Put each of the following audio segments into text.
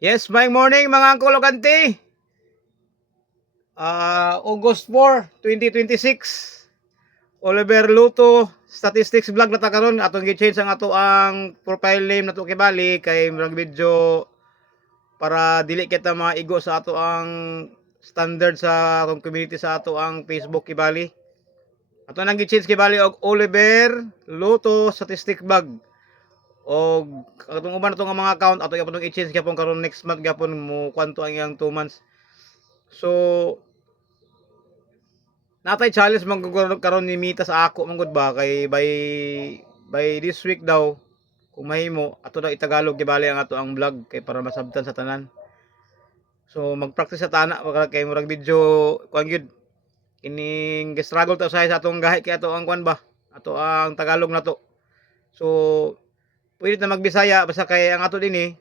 Yes, may morning mga Uncle ug Auntie. August 4, 2026. Oliver Luto Statistics Vlog na ta karon. Atong gi-change ang ato ang profile name nato kibali kay murag video para dili kita maigo sa ato ang standard sa atong community sa ato ang Facebook kibali. Ato nang gi-change kibali og Oliver Luto Statistics Vlog. O katong uban natong mga account ato gyapon i-change gyapon karon next month gyapon mo kwanto ang iyang 2 months. So natay challenge manggugurog karon ni Mita sa ako manggod ba kay by this week daw kung mahimo ato daw itagalog gibali ang ato ang vlog kay para masabtan sa tanan. So mag-practice sa tana kay murag video kuan gyud ining struggle ta sa atong gahi kay ato ang kuan ba ato ang Tagalog nato. So pwede na magbisaya basta kay ang ato dinhi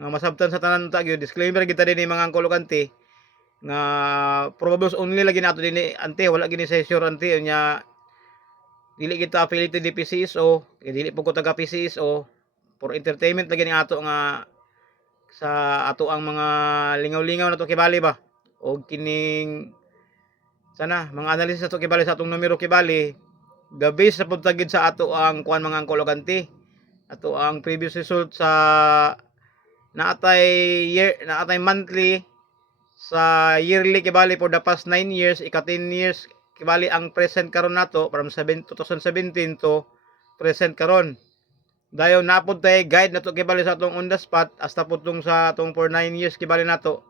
nga masabtan sa tanan ta gyud. Disclaimer kita dinhi mga angkolokante nga probables only lagi nato dinhi ante wala gini sa sure ante nya dili kita affiliated di PCSO dili po ko taga PCSO for entertainment lagi ni ato nga sa ato ang mga lingaw-lingaw na to kibali ba o kining sana mga analysis sa to kibali sa atong numero kibali the base sa pagtagid sa ato ang kuan mga angkologanti ato ang previous result sa naatay monthly sa yearly kibali for the past 9 years, ika 10 years kibali ang present karon nato from 2017 to present karon. Dayon napod tay guide nato kibali sa atong on the spot hasta putong sa atong for 9 years kibali nato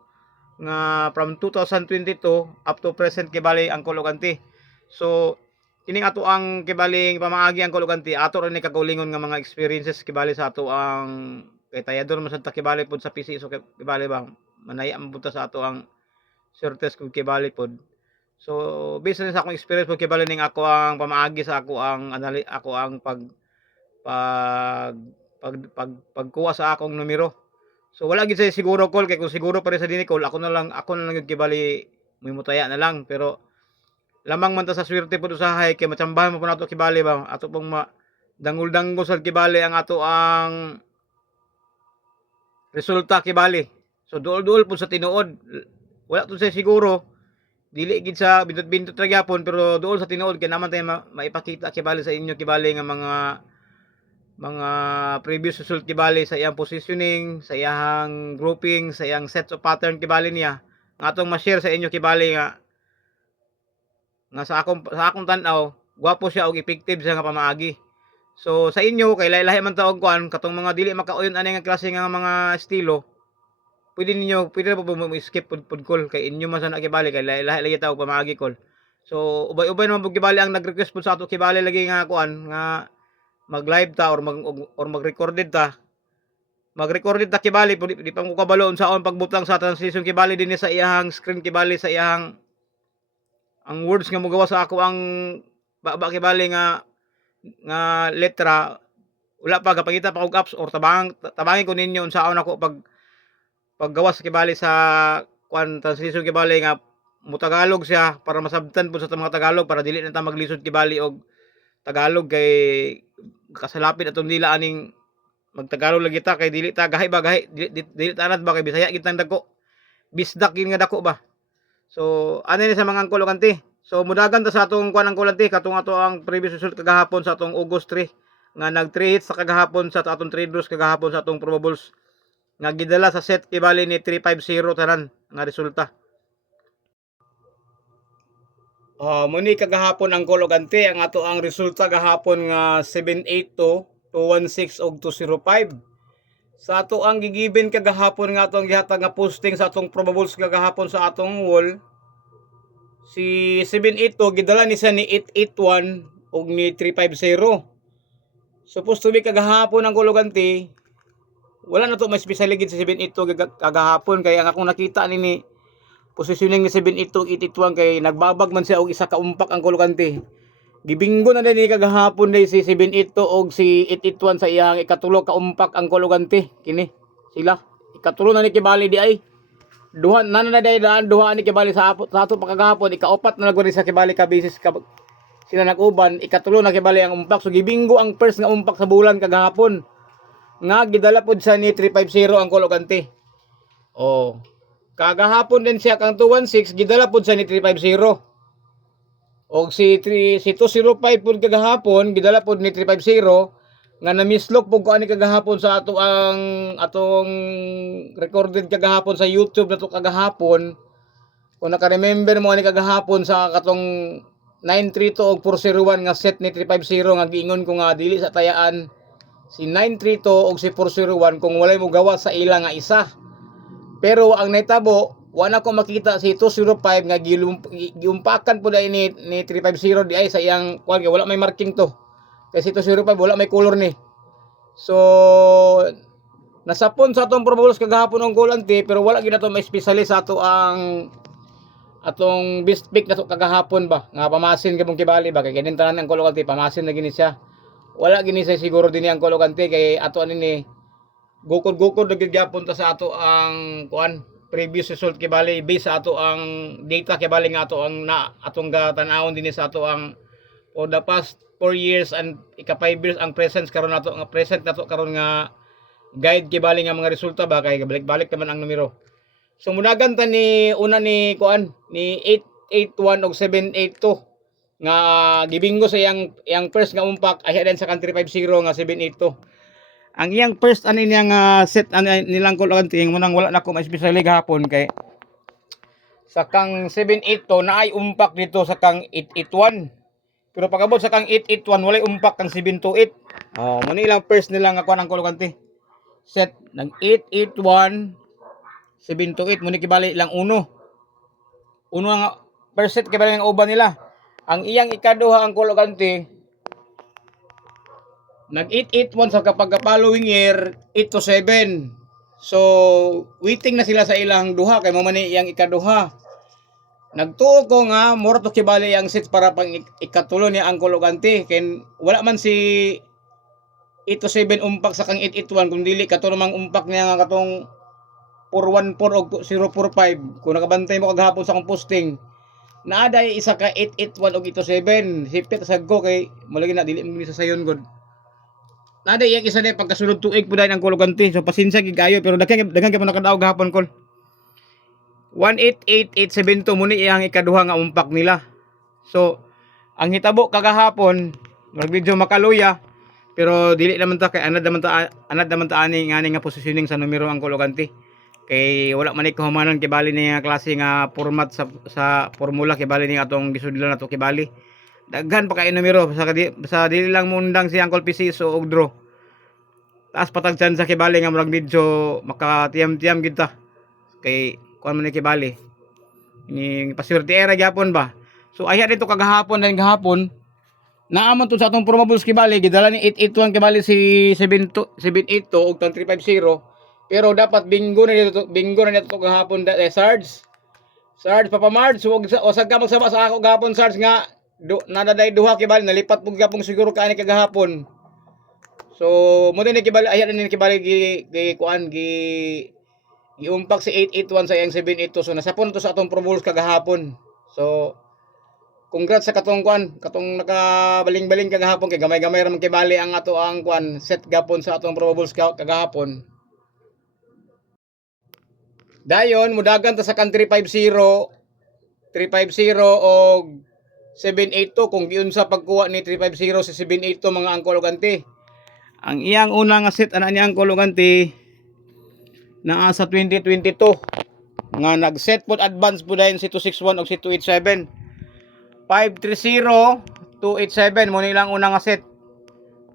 nga from 2022 up to present kibali ang kologanti. So kining ato ang kibaling pamaagi ang kologanti ato rin ni kagulingon nga mga experiences kibali sa ato ang kay tayador man sa kibali pod sa PC so kibali ba manaya man punta sa ato ang certes kung kibali pod. So based sa akong experience pod kibali ning ako ang pamaagi sa ako ang ako ang pag pagkuha sa akong numero. So wala gid say siguro call kay kung siguro pa rin sa dinhi call ako na lang gyud kibali mimutaya na lang pero lamang man ta sa swerte pod usahay kay matsambahan mo po nato kibali ba ato pong dangol-dangol sa kibali ang ato ang resulta kibali. So duol-duol po sa tinuod. Wala to say siguro dili gid sa bindot-bindot ra gyapon pero duol sa tinuod kay naman tayo maipakita kibali sa inyo kibali nga mga previous result kibali sa iyang positioning, sa iyang grouping, sa iyang sets of pattern kibali niya. Nga atong ma-share sa inyo kibali nga sa akong tan-aw, gwapo siya og effective siya nga pamaagi. So sa inyo kay lahi-lahi man ta og kuan katong mga dili makauyon ani nga klase nga mga estilo pwede na po mo-skip pod call kay inyo man sana kibali kay lahi lagi ta og pamaagi call. So ubay-ubay naman pud kibali ang nag-request pod sa ato kibali lagi nga kuan nga mag-live ta or mag-recorded ta. Mag-recorded ta kibali di pa ko kabalo unsaon pagbutang sa translation kibali dinhi sa iyang screen kibali sa iyang ang words nga mogawa sa ako ang baba kibali nga letra wala pa gapangita pa og apps or tabangin ko ninyo unsaon ako paggawas kibali sa kuan translation kibali nga mutagalog siya para masabtan po sa mga Tagalog para dili na ta maglisod kibali og Tagalog kay kasalapit atong dila aning magtagalog lagi ta kay dili ta gahi ba gahi dili tanad ba kay Bisaya gid tang dako bisdak gid nga dako ba. So ano ni sa mga angkologanti. So mudagan ta sa atong kuan angkolanti katong ato ang previous result kagahapon sa atong August 3 nga nag 3 hits sa kagahapon sa atong trade draws kagahapon sa atong probables nga gidala sa set kibali ni 350 tanan nga resulta. Muni kagahapon ang kologante ang ato ang resulta gahapon nga 782 216 og 205. Sa ato ang gigiven kagahapon nga atong gihatag nga posting sa atong probables kagahapon sa atong wall si 782 gidala ni sa ni 881 og ni 350. Supposed to be kagahapon ang kologante wala na to may special gid sa 782 kagahapon kay ang akong nakita ni positioning ni 782 881 kay nagbabag man siya og isa ka umpak ang kolokante. Gibinggo na din kagahapon day si 782 og si 881 sa iyang ikatulo ka umpak ang kolokante kini sila ikatulo na ni kibali di ay duha na day daan duha ni kibali sa ato pa kagahapon ikaupat na nagwari sa kibali ka bisis sila nag-uban ikatulo na kibali ang umpak so gibinggo ang first nga umpak sa bulan kagahapon nga gidala pod sa ni 350 ang kolokante. Oh. Kagahapon din siya kang 216 gidala pud sa ni 350. Og si 205 pud kagahapon gidala pud ni 350 nga na-mislok pud ko ani kagahapon sa atong recorded kagahapon sa YouTube nato kagahapon. Kung naka-remember mo ani kagahapon sa katong 932 og 401 nga set ni 350 nga giingon ko nga dili sa tayaan si 932 og si 401 kung walay mo gawa sa ila nga isa. Pero ang naitabo wala ko makita si 205 nga giumpakan po dahil ni 350 di ay sa iyang kuan wala may marking to. Kasi 205 wala may color ni. So nasapon sa atong probables kagahapon ang golante pero wala gid nato may specialist sa ato ang atong best pick nato kagahapon ba nga pamasin gabong kibali ba kay ganin tanan ang golante pamasin na gini siya. Wala gini siya siguro din ang golante kay ato ani ni gukod-gukod na gyapon ta sa ato ang kuan previous result kibali based sa ato ang data kibali nga ato ang atong tan-awon dinhi sa ato ang for the past 4 years and ika 5 years ang presence karon nato nga present nato karon nga guide kibali nga mga resulta ba kay balik-balik naman ang numero. So munagan ta ni una ni kuan ni 881 og 782 nga gibingo sa yang first nga umpak ahead din sa country 50 nga 782. Ang iyang first ani niyang set nilang golante munang wala na ko ma-especially gahapon kay sa kang 782 naay umpak dito sa kang 881. Pero pagabot sa kang 881 walay umpak kang 728. Oh, mo nilang first nila nga kuan ang golante. Set ng 881 728 mo ni kibali lang uno. Uno nga first set kibali ang uban nila. Ang iyang ikaduha ang golante nag 881 sa kapag following year 827. So waiting na sila sa ilang duha kay mo man iyang ikaduha. Nagtuo ko nga more to kibali ang sets para pang ikatulo niya ang golante kay wala man si 827 umpak sa kang 881 kung dili katulo mang umpak niya nga katong 414 o 045 kung nakabantay mo kagahapon sa akong posting naaday isa ka 881 og 827 hipit sa go kay malagi na dili mo sa sayon god. Nada iyang isa na pagkasunod tuig po dahil ang golante. So pasensya gigayo pero daghang kay mo nakadaog gahapon kol. 188872 muni iyang ikaduha nga umpak nila. So ang hitabo kagahapon mag-video makaluya pero dili naman ta kay anad naman ta ani ngani nga positioning sa numero ang golante. Kay wala man ikahumanon kibali ni nga klase nga format sa formula kibali ni atong gisudlan nato kibali. Daghan pa kay numero sa dili lang mundang si Uncle PC so og draw. Taas patag sa kibali nga murag medyo makatiyam-tiyam gid ta. Kay kuan man ni kibali. Ni paswerte era gyapon ba. So aya dito kagahapon dan gahapon naaman to sa atong probables kibali gidala ni 881 kibali si 782 og 350 pero dapat bingo na dito gahapon Sarge Papa Marge wasag ka magsama sa ako gahapon Sarge nga nadaday duha kibali nalipat pug gapong siguro kaani kagahapon. So mo din kibali ayan ni kibali gi kuan gi giumpak si 881 sa iyang 782 so nasapon to sa atong probables kagahapon. So congrats sa katong kuan katong nakabaling-baling kagahapon kay gamay-gamay ra man kibali ang ato ang kuan set gapon sa atong probables kagahapon. Dayon mudagan ta sa country 350 og 782 kung giunsa pagkuha ni 350 sa 782 mga angkol ug anti. Ang iyang una nga set ana ni angkol ug anti naa sa 2022 nga nag-set pod advance po dayon si 261 ug si 287. 530 287 mo nilang una nga set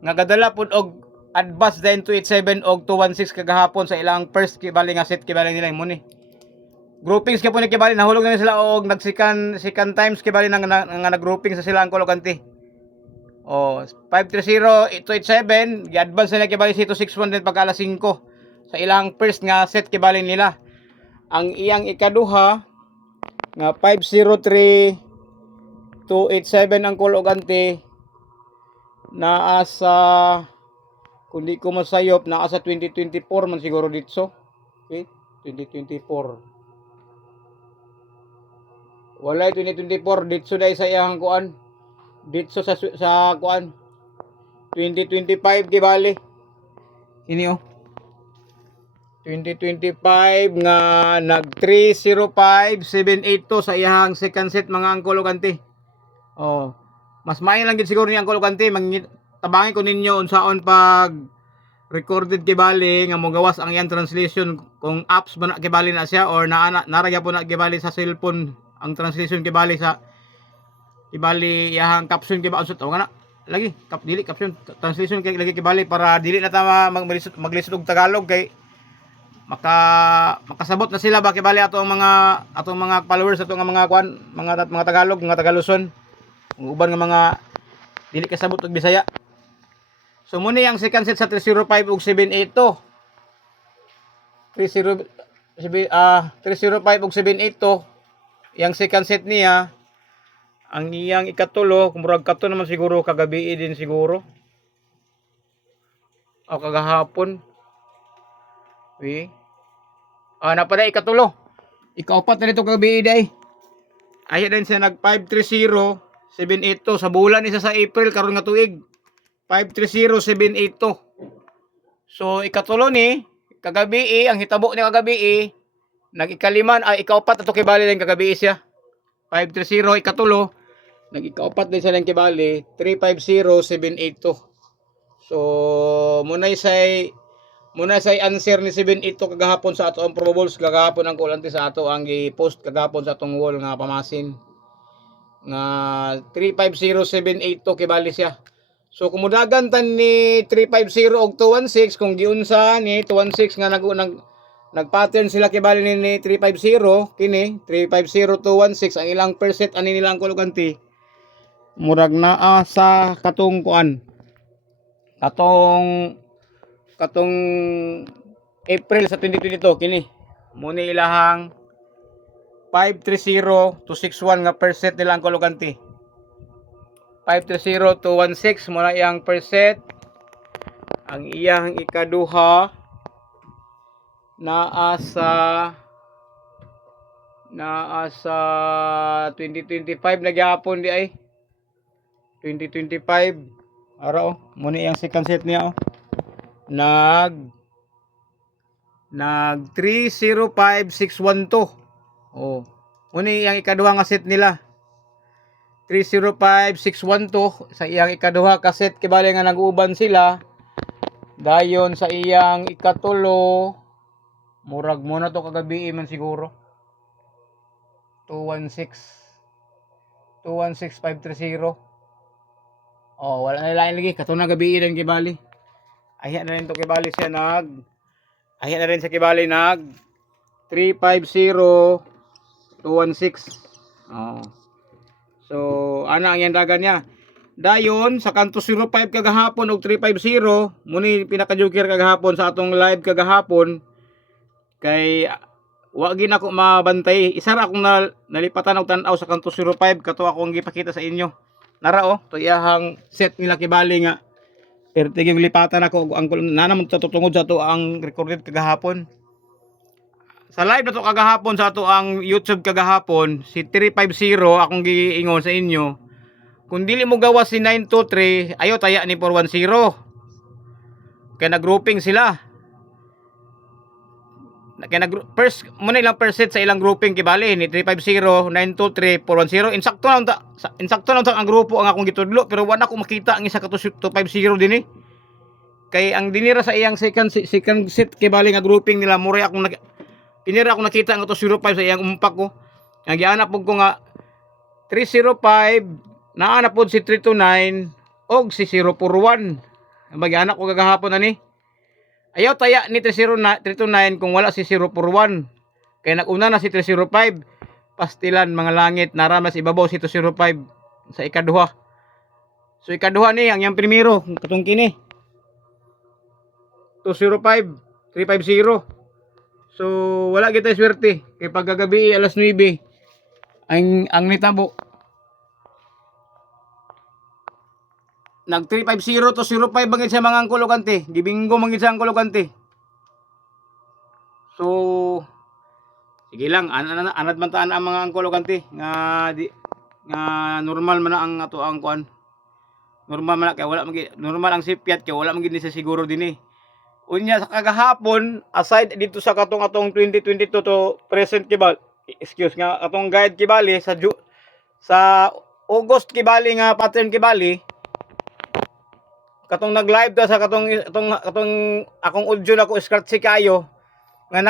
nga gadala pod og advance dayon 287 og 216 kagahapon sa ilang first kibali nga set kibali nila mo ni. Groupings ka po ni kibali nahulog na sila og second times kibali nga nag-grouping sa sila ang kolokanti. Oh, 530 287 gi-advance na kibali si 261 din pagka alas 5 sa ilang first nga set kibali nila. Ang iyang ikaduha nga 503 287 ang kolokanti naa sa kundi ko masayop naa sa 2024 man siguro dito. Okay, 2024. Walay 2024 dito dai sa iyang kuan. Dito sa kuan 2025 gibali. Ini oh. 2025 nga nag 305782 sa iyang second set mga angkol ug auntie. Oh. Mas maayo lang gid siguro ni angkol ug auntie tabangi ko ninyo unsaon pag recorded kibali nga mogawas ang iyang translation kung apps ba na kibali na siya or naragya po na kibali sa cellphone ang translation kibali sa kibali iyang caption kibali usot nga na lagi dili caption translation kay lagi kibali para dili na ta maglisod og Tagalog kay makasabot na sila ba kibali atong mga followers atong mga mga Tagalog mga Tagaluson uban nga mga dili kasabot og Bisaya. So muna yung second set sa 305 ug 782. 305 ug 782 yang second set niya ang iyang ikatulo kumurag kato naman siguro kagabi din siguro o kagahapon. Napada ikatulo. Ikaupat na nito kagabi day. Aya din siya nag 530 782 sa bulan isa sa April karon nga tuig. 530782. So ikatulo ni kagabi ang hitabo ni kagabi nag-ikaliman ay ikaupat ato kibali lang kagabi siya. 530 ikatulo nag-ikaupat din siya lang kibali 350782. So munay say answer ni 782 kagahapon sa ato ang probables kagahapon ang kulante sa ato ang gi-post kagahapon sa atong wall nga pamasin nga 350782 kibali siya. So kumudagan tan ni 350 og 216 kung giunsa ni 216 nga nag-pattern sila kibali ni 350 kini 350 216 ang ilang percent ani nilang kuluganti murag naa sa katong kuan katong April sa 2022 kini mo ni ilahang 530 to 61 nga percent nila ang kuluganti. 530 to 16 muna iyang percent. Ang iyang ikaduha naa sa 2025 nagyapon di ay 2025 araw muna iyang second set niya nag 305612 muna iyang ikaduha nga set nila 305612 sa iyang ikaduha kaset kibali nga nag-uban sila dayon sa iyang ikatulo murag mo na to kagabi man siguro 216530 wala na lain lagi kato na gabi rin kibali ahiya na rin to kibali siya ahiya na rin sa kibali 350216 So, ana ang yan dagan niya. Dayon, sa kanto 05 kagahapon o 350, muni pinaka-joker kagahapon sa atong live kagahapon, kay wag gin ako mabantay. Isa ra akong nalipatan og tan-aw sa kanto 05, kato ako ang gipakita sa inyo. Nara to iyahang set nila kibali nga. Pero tigig lipatan ako ang nanamon tutungod sa to ang recorded kagahapon. Sa live na to kagahapon sa ato ang YouTube kagahapon, si 350 akong giingon sa inyo. Kung dili mo gawas si 923, ayo taya ni 410. Kaya nag-grouping sila. Kaya first muna ilang percent sa ilang grouping kibali ni 350, 923, 410. Insakto lang ang grupo ang akong gitudlo pero wala ko makita ang isa ka 250 din Kay ang dinira sa iyang second set kibali nga grouping nila mura akong pinira ako nakita nga to 05 sa iyang umpak ko. Ang gianap pud ko nga 305 naa na pud si 329 og si 041. Ang gianap ko kagahapon ani. Ayaw taya ni 329 kung wala si 041. Kaya naguna na si 305. Pastilan mga langit naramas ibabaw si 205 sa ikaduha. So ikaduha ni ang yang primero katong kini. 205 350. So wala kita swerte kay pagkagabi alas 9 ang nitabo nag 350 to 05 bangin sa mga kulokante gibinggo mangin sa kulokante. So sige lang anad man taan ang mga kulokante nga normal man ang ato ang kuan normal man kay wala normal ang sipyat kay wala man gid sa siguro dinhi Unya sa kagahapon, aside dito sa katong atong 2022 to present kibal, excuse nga atong guide kibali sa August kibali nga pattern kibali, katong nag-live ta sa katong akong audio na ko scratch kayo nga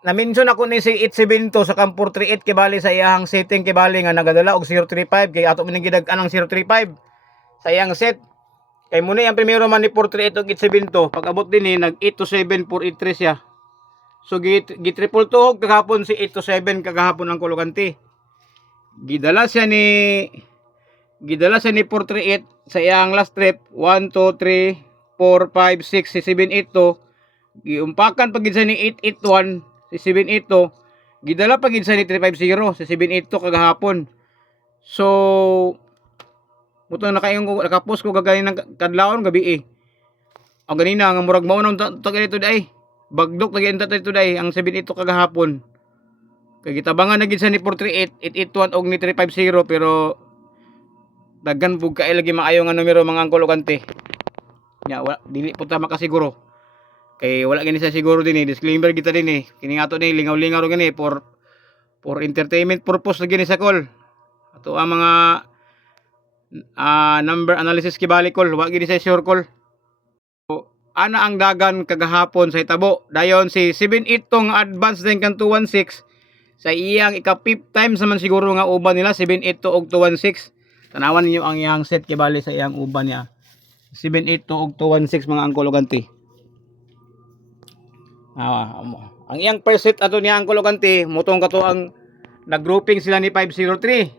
na-mention ako ni si 872 sa Campur 38 kibali sa iyang setting kibali nga nagadala og 035 kay ato man gidag-an ang 035 sa iyang set. Kay muna yung primero man ni 438 og 872 pag abot din nag 827 483 siya. So triple tuhog kagahapon si 827 kagahapon ang kulugante. Gidala siya ni 438 sa iyang last trip 1 2 3 4 5 6 si 782. Giumpakan pagid sa ni 881 si 782. Gidala pagid sa ni 350 si 782 kagahapon. So mutong nakapost ko gagay ng kadlawon gabi ang ganina nga murag mao nang tagay today. Bagdok lagi enta today ang 782 kagahapon. Kay gitabangan na gid sa ni 438 881 og ni 350 pero daghan pug kay lagi maayo nga numero mga angkol ug ante. Nya wala dili pud ta makasiguro. Kay wala gani sa siguro din disclaimer kita din kini ato ni lingaw-lingaw ro gani for entertainment purpose lagi ni sa call. Ato ang mga number analysis kibali call wa gid sa sure call. So, ana ang dagan kagahapon sa Itabo dayon si 782 nga advance din kan 216 sa iyang ika-fifth time naman siguro nga uban nila 782 og 216. Tanawan ninyo ang iyang set kibali sa iyang uban niya 782 og 216 mga angkol ug anti. Ang iyang per set ato niya angkol ug anti mutong kato ang nag-grouping sila ni 503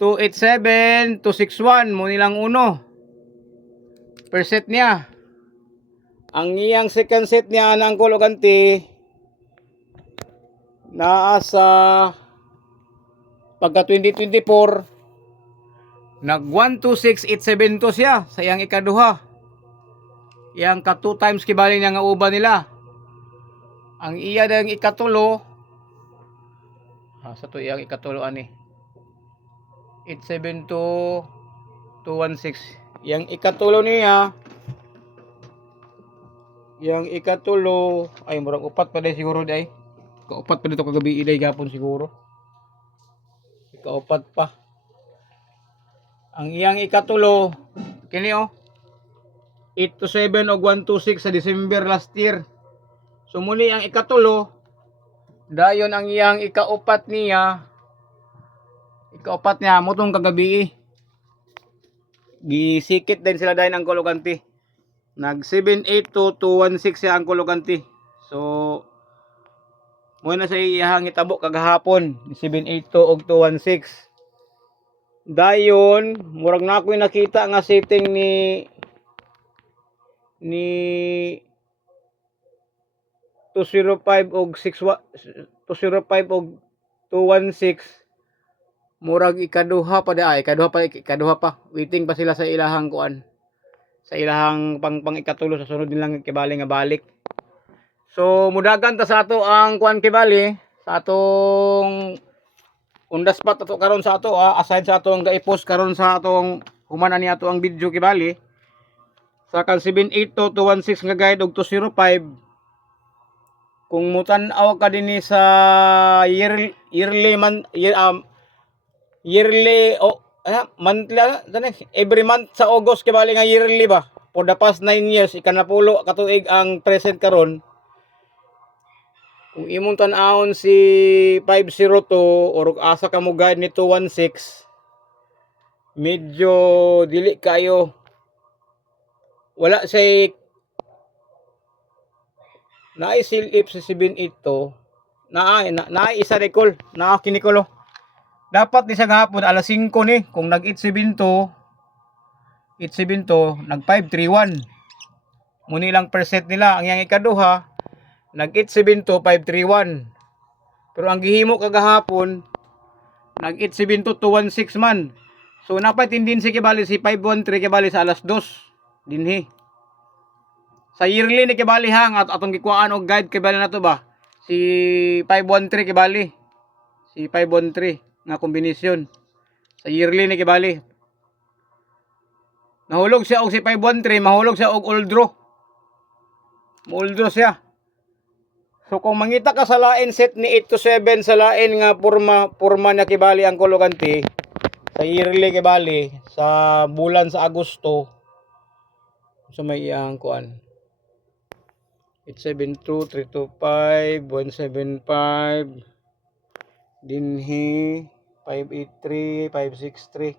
287 261 mo nilang uno per set niya. Ang iyang second set niya na angkol ug anti naa sa pagka 2024 nag 126872 siya sa iyang ikaduha. Iyang ka 2 times kibali niya nga uban nila. Ang iya dang ikatulo sa to iyang ikatulo ani 872 216. Yang ikatulo niya ay murag upat pa day siguro day. Kaupat pa dito kagabi iday gapon siguro. Kaupat pa. Ang iyang ikatulo kini 827 og 126 sa December last year. So muli ang ikatulo dayon ang iyang ikaupat niya motong kagabi gisikit din sila dayon ang kuluganti. Nag 782 216 siya ang kuluganti. So muna sa iyang itabo kagahapon 782 og 216. Dayon murag na ako'y nakita nga setting ni 205 og 205 og 216 murag ikaduha pa waiting pa sila sa ilahang kuan sa ilahang pang ikatulo sa sunod nilang kibali nga balik. So mudagan ta sa ato ang kuan kibali sa atong on the spot ato karon sa ato aside sa atong ga-post karon sa atong humana ni ato ang video kibali sa kan 782 216 nga guide og 205. Kung mutan-aw ka dinhi sa yearly monthly every month sa August kibali nga yearly ba for the past 9 years ikanapulo katuig ang present karon. Kung imong tan-awon si 502 or asa ka mo guide ni 216 medyo dili kayo wala say naisilip si 782 na isa recall na kinikulo dapat ni sa gahapon alas 5 ni kung nag 872 nag 531 muni lang per set nila. Ang yang ikaduha nag 872 531 pero ang gihimo kagahapon nag 872 216 man. So napatin din si kibali si 513 kibali sa alas 2 dinhi sa yearly ni kibali hang at atong gikuan og guide kibali na to ba si 513 kibali si 513 nga kombinasyon sa yearly ni kibali nahulog siya og si 513 mahulog siya og old draw Muldro siya. So kung mangita ka sa lain set ni 8 to 7 sa lain nga porma niya kibali ang kuluganti sa yearly kibali sa bulan sa Agosto so may iyang kuan 872 325 175 dinhi 583 563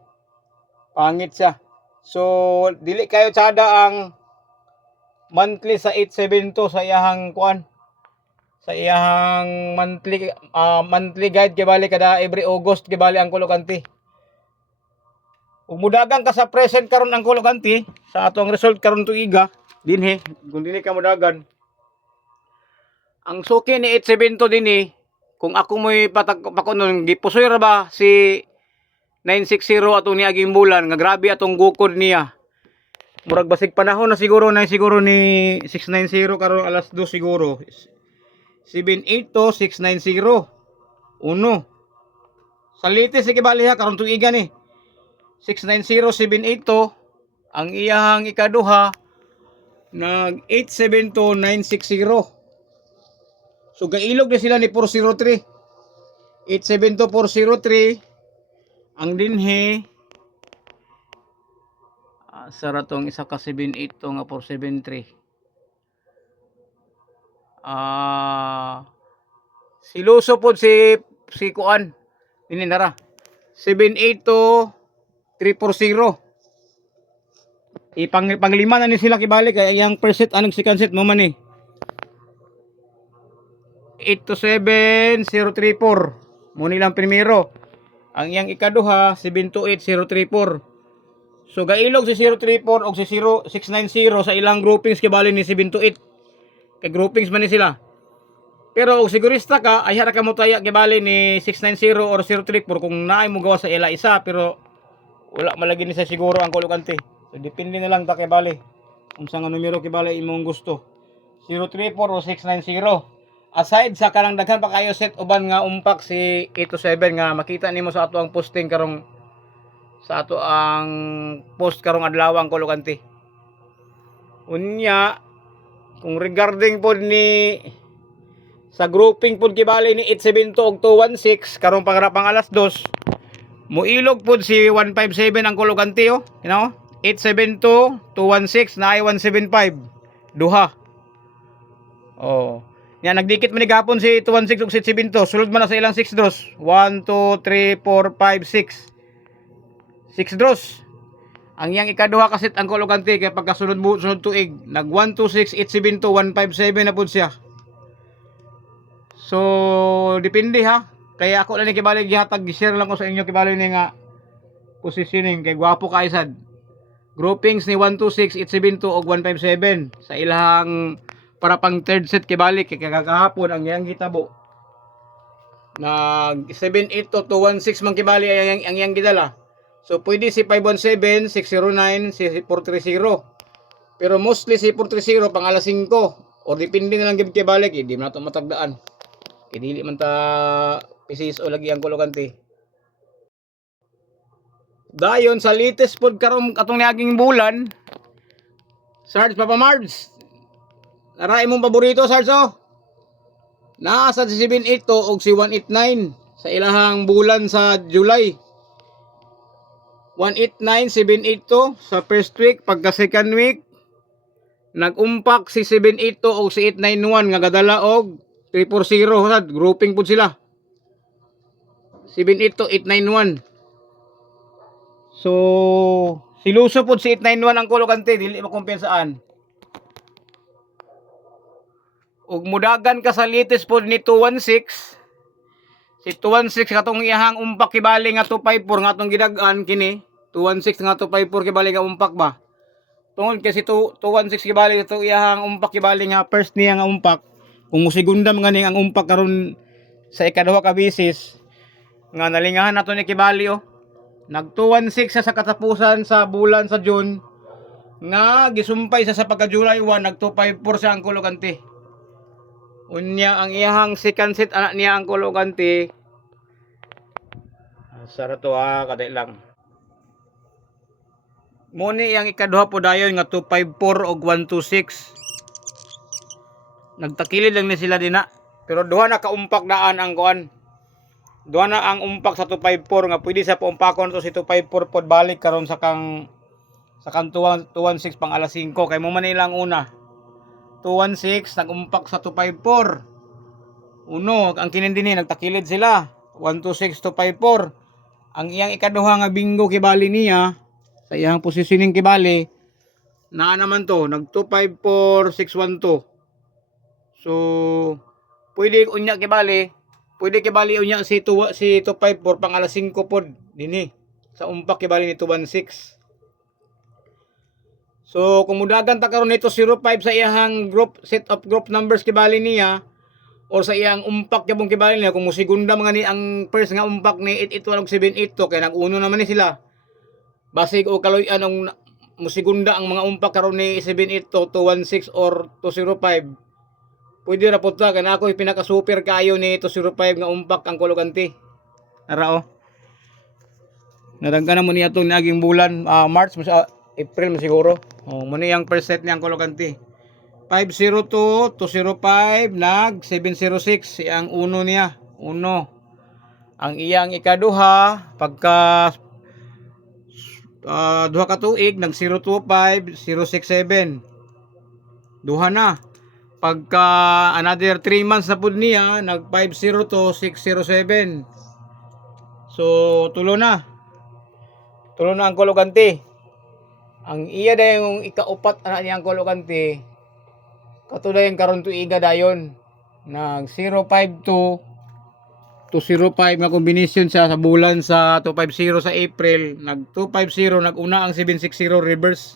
pangit siya. So dili kayo tsada ang monthly sa 872 sa iyahang kuan sa iyahang monthly guide kibali kada every August kibali ang kuluganti. Ug mudagan ka sa present karon ang kuluganti sa atong result karon tuiga dinhi kung dili ka mudagan. Ang suki ni 872 dinhi kung ako mo'y pakunon gipusoy ra ba si 960 atong niaging bulan nga grabe atong gukod niya. Murag basig panahon na siguro ni 690 karon alas 2 siguro. 782 690 uno salite sige bali ha karon tuiga ni 690 782 ang iyahang ikaduha nag 872 960 so gailog na sila ni 403 872 403 ang dinhi sara tong isa ka 782 nga 473 siluso po si kuan ini nara 782 340 panglima na ni sila kibalik kaya yang first set anong second set mo man ni 827 034 mo nilang primero ang iyang ikaduha 728 034 so gailog si 034 og si 0690 sa ilang groupings kibali ni 728 kay groupings man ni sila. Pero og sigurista ka ay hara ka mo taya gibali ni 690 or 034 kung naay mo gawa sa ila isa pero wala malagi ni sa siguro ang kuluganti. So depende na lang ta kibali kung sa nga numero kibali imong gusto. 034 o 690. Aside sa kanang daghan pa kayo set uban nga umpak si 827 nga makita nimo sa ato ang posting karong sa ato ang post karong adlaw ang kuluganti. Unya kung regarding po ni sa grouping po kibali ni 872 og 216 karong pangarapang alas 2 muilog po si 157 ang kuluganti oh you know 872 216 na ay 175 duha oh nya nagdikit man ni gapon si 216 ug 772 sulod man na sa ilang 6 draws 1 2 3 4 5 6 6 draws. Ang iyang ikaduha kasit ang kuluganti kay pagkasunod tuig nag 126 872 157 na pud siya. So depende ha. Kaya ako lang ni kibali gihatag gi-share lang ko sa inyo kibali ni nga positioning kay gwapo ka isad. Groupings ni 126 872 og 157 sa ilang para pang third set kibali kay kagahapon ang iyang gitabo. Nag 782 216 man kibali ang iyang gidala. So, pwede si 517, 609, si 430. Pero mostly si 430 pang alas 5. O depende na lang gib kay balik. Di man nato matagdaan. Kaya dili man ta PCSO lagi ang kuluganti. Dayon sa latest pod karon atong niaging bulan. Sarge Papa Marbs. Naray mong paborito Sarge oh. Nasa si 782 og si 189 sa ilahang bulan sa July. 189 782 sa first week pagka second week nagumpak si 782 o si 891 nga gadala og 340 sad grouping pud sila 782 891 so siluso pud si 891 ang kuluganti dili makumpensaan ug mudagan ka sa latest pud ni 216 si 216 katong iyahang umpak kibali nga 254 nga atong gidag-an kini 216 nga 254 kibali nga umpak ba. Tungod kasi 216 kibali ito iyahang umpak kibali nga first niya nga umpak. Kung musigunda mga ning ang umpak karon sa ikaduha ka bisis nga nalingahan nato ni kibali oh. Nag 216 sa katapusan sa bulan sa June nga gisumpay sa pagka July 1 nag 254 siya ang kuluganti. Unya ang iyahang second set anak niya ang kuluganti. Sara to kaday lang. Muni yang ikaduha po dayon nga 254 og 126. Nagtakilid lang ni sila dina. Pero duha na kaumpak daan ang kuan. Duha na ang umpak sa 254 nga pwede sa paumpakon to si 254 pod balik karon sa kang 216 pang alas 5 kay mo man nilang una. 216 nag-umpak sa 254. Uno, ang kinindini nagtakilid sila. 126 254. Ang iyang ikaduha nga bingo kibali niya sa iyang positioning kibali naa naman to nag 254 612. So pwede unya kibali, pwede kibali unya si 254 pang alas 5 pod dinhi sa umpak kibali ni 216. So kung mudagan ta karon nito 05 sa iyang group set of group numbers kibali niya or sa iyang umpak kabong kibali niya kung musigunda mga ni ang first nga umpak ni 881 ug 782 kay nag-uno naman ni sila. Basig o kaloy-an ang musigunda ang mga umpak karon ni 782 216 or 205. Pwede ra pud ta kana ako pinaka super kayo ni 205 nga umpak ang kologanti. Ara o. Nadanggan na mo niya itong naging bulan, March, April siguro. Muna yung first set niyang kologanti. 502, 205, nag 706. Ang uno niya. Uno. Ang iyang ikaduha, pagka duha ka tuig, nag 025, 067. Duha na. Pagka another 3 months na pud niya, nag 502, 607. So, tulo na. Tulo na ang kologanti. Ang iya dayong ikaupat ana niyang kologanti. Katulad yung karon tuiga dayon. Nag 052 to 05 nga combination siya sa bulan sa 250 sa April. Nag 250 nag-una ang 760 reverse.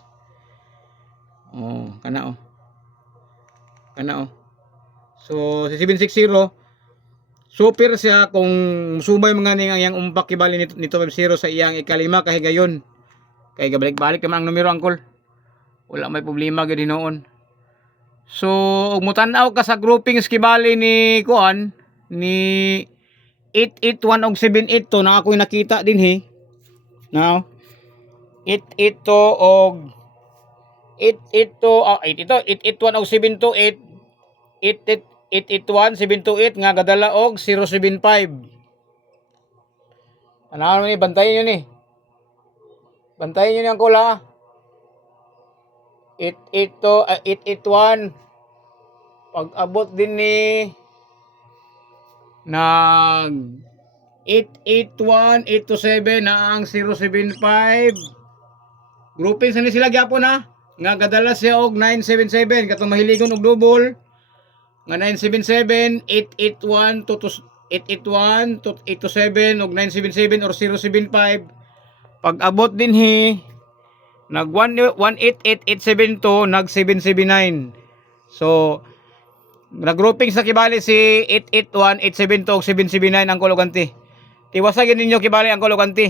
Kana oh. Kana oh. So si 760 super siya kung sumay mga ning yang umpak kibali nito 250 sa iyang ikalima kahigayon. Kay gabalik-balik naman ang numero angkol. Wala may problema gid noon. So ug mutan-aw ka sa groupings kibali ni kuan ni 881 og 782 na ako'y nakita dinhi. Now 882 og 881 og 728 881 728 nga gadala og 075. Ano ni bantayan niyo ni? Bantayan niyo ni ang kula. 881 pag abot din ni nag 881 827 na ang 075 grouping sa ni sila gyapon na nga gadala siya og 977 katong mahiligon og double nga 977 881 881 827 og 977 or 075 pag abot dinhi nag 188872 nag 779. So nag-grouping sa kibali si 881 872 og 779 ang kologanti. Tiwasagin ninyo kibali ang kologanti.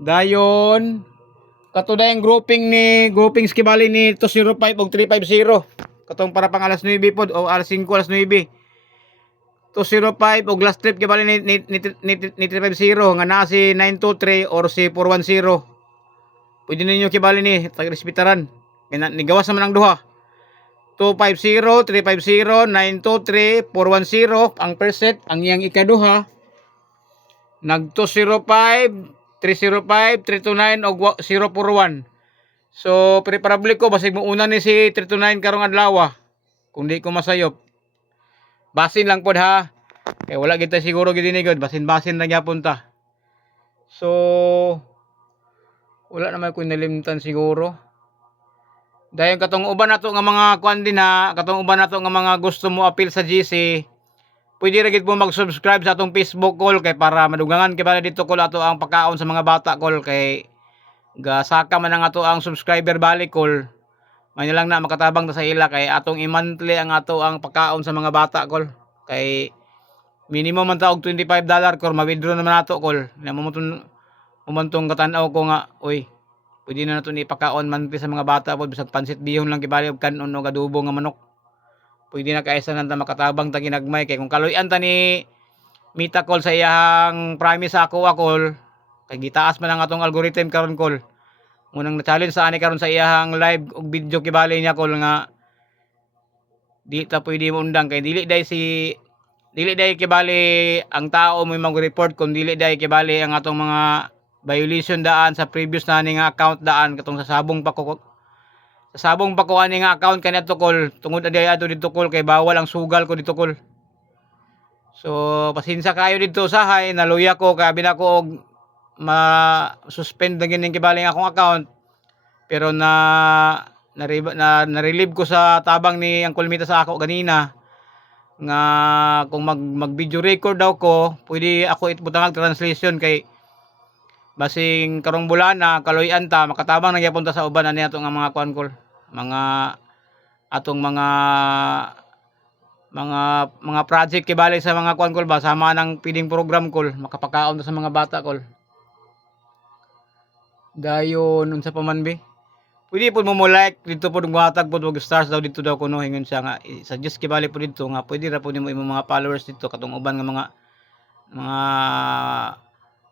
Dayon katudayang groupings kibali ni 205 og 350. Katong para pang alas 9 pod o alas 5 alas 9. 205 og last trip kibali ni 350 nga naa si 923 or si 410. Pwede ninyo kibali ni tag-respetaran. Nigawas naman ang duha. 250, 350, 923, 410 ang per set. Ang iyang ikaduha nag 205, 305, 329 og 041. So preparable ko basig mo una ni si 329 karong adlaw kung di ko masayop. Basin lang pod ha. Kay wala kita siguro gid ni god, basin-basin lang gyapon ta. So wala naman ko nalimtan siguro. Dahil katong uban nato nga mga kuan din ha, katong uban nato nga mga gusto mo appeal sa GC, pwede ra gid mo mag-subscribe sa atong Facebook call kay para madugangan kay bala dito call ato ang pagkaon sa mga bata call kay gasaka man ang ato ang subscriber balik call. May lang na makatabang ta sa ila kay atong i-monthly ang ato ang pagkaon sa mga bata call. Kay minimum man ta og $25 kung ma-withdraw naman nato call. Umantong katanaw ko nga, oy, pwede na nato ni ipakaon monthly sa mga bata po bisag pansit bihon lang kibali og kanon o adobo nga manok. Pwede na kaisa nang ta makatabang ta ginagmay kay kung kaloy-an ta ni Mita call sa iyang promise sa ako call kay gitaas man ang atong algorithm karon call. Munang na-challenge sa ani karon sa iyang live og video kibali niya call nga Di ta pwede mo undang kay dili day kibali ang tao mo mag-report kung dili day kibali ang atong mga violation daan sa previous na ni nga account daan katong sa sabong pa ko ani nga account kaniadto kol tungod aday ato didto kol kay bawal ang sugal ko didto kol. So pasensya kayo didto usahay naluya ko kay abi na ko og ma-suspend na gining kibali nga akong account pero na-relieve ko sa tabang ni Uncle Mita sa ako ganina nga kung mag video record daw ko pwede ako itbutang translation kay basing karong bulan na kaloy-an ta makatabang na gyapon ta sa uban ani ato nga mga kuan kol mga atong mga project kibali sa mga kuan kol ba sama ng feeding program kol makapakaon ta sa mga bata kol dayon unsa pa man be pwede po mo like dito po gumatag po og stars daw dito daw kuno hingon siya nga suggest kibali po dito nga pwede ra po nimo imong mga followers dito katong uban nga mga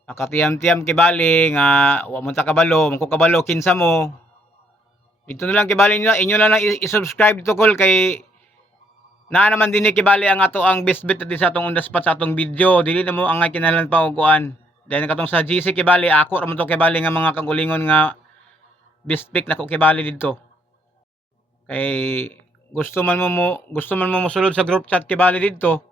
makatiyam-tiyam kibali nga wa mo ta kabalo mangko kabalo kinsa mo dito na lang kibali inyo na lang i-subscribe dito kol kay naa naman din kibali ang ato ang best bet sa atong on the spot sa atong video dili na mo ang kinalan pa og kuan then katong sa GC kibali ako ra man to kibali nga mga kagulingon nga best pick na ko kibali dito kay gusto man mo mosulod sa group chat kibali dito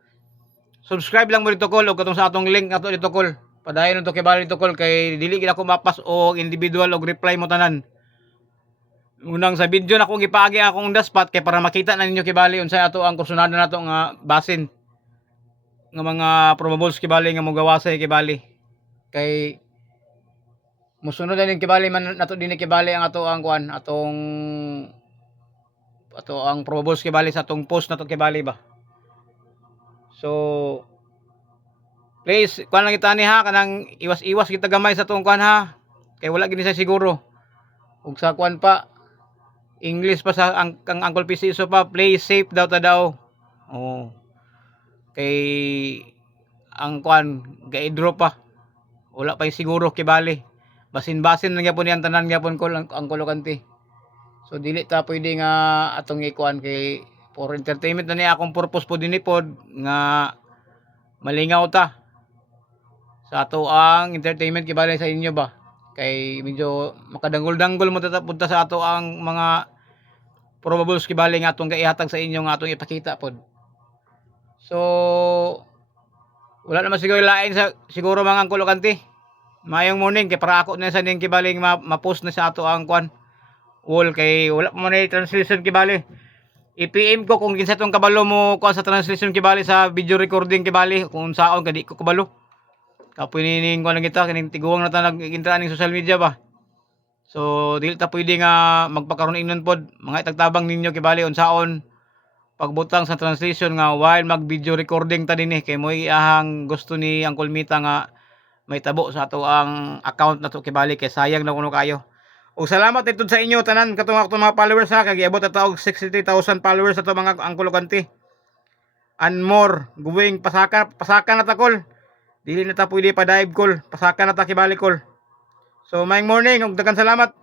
subscribe lang mo dito kol og katong sa atong link ato dito kol padayon to kibali dito kol kay dili gid ako mapas og individual og reply mo tanan unang sa video na kong ipaagi akong on the spot kay para makita na ninyo kibali unsay ato ang kursunada nato nga basin nga mga probables kibali nga mogawasay kibali kay musunod na din kibali man nato din kibali ang ato ang kuan ato ang probables kibali sa atong post nato kibali ba so please kuan lang kita ni ha kanang iwas-iwas kita gamay sa atong kuan ha kay wala gid siya siguro ug sa kuan pa English pa sa ang Uncle PC so pa play safe daw ta daw oh kay ang kuan gaidro pa wala pa siguro kibali basin-basin lang gyapon yang tanan gyapon ko ang kolokante so dili ta pwede nga atong ikuan kay for entertainment na ni akong purpose po dinhi pod nga malingaw ta sa ato ang entertainment kibali sa inyo ba kay medyo makadanggol-danggol mo punta sa ato ang mga probables kibali nga atong gaihatag sa inyo nga atong ipakita pod so wala naman siguro lain sa siguro mga kolokante mayong morning kay para ako na sa ning kibaling ma-post na sa ato ang kwan wall kay wala pa man translation kibali i-PM ko kung kinsa tong kabalo mo kuan sa translation kibali sa video recording kibali kung saon kadi ko kabalo kapoy ning kuan kita kining tiguang na ta nag-intra ning social media ba so dili ta pwede nga magpakaron ingnon pod mga itagtabang ninyo kibali unsaon pagbutang sa translation nga while mag video recording ta dinhi kay moy ahang gusto ni Uncle Mita nga may tabo sa ato ang account nato kibali kay sayang na kuno kayo ug salamat itud sa inyo tanan katong ato mga followers ha kay giabot ata og 63,000 followers ato mga Uncle Kanti and more going pasaka na ta kol dili na ta pwede pa dive kol pasaka na ta kibali kol so maayong morning ug daghang salamat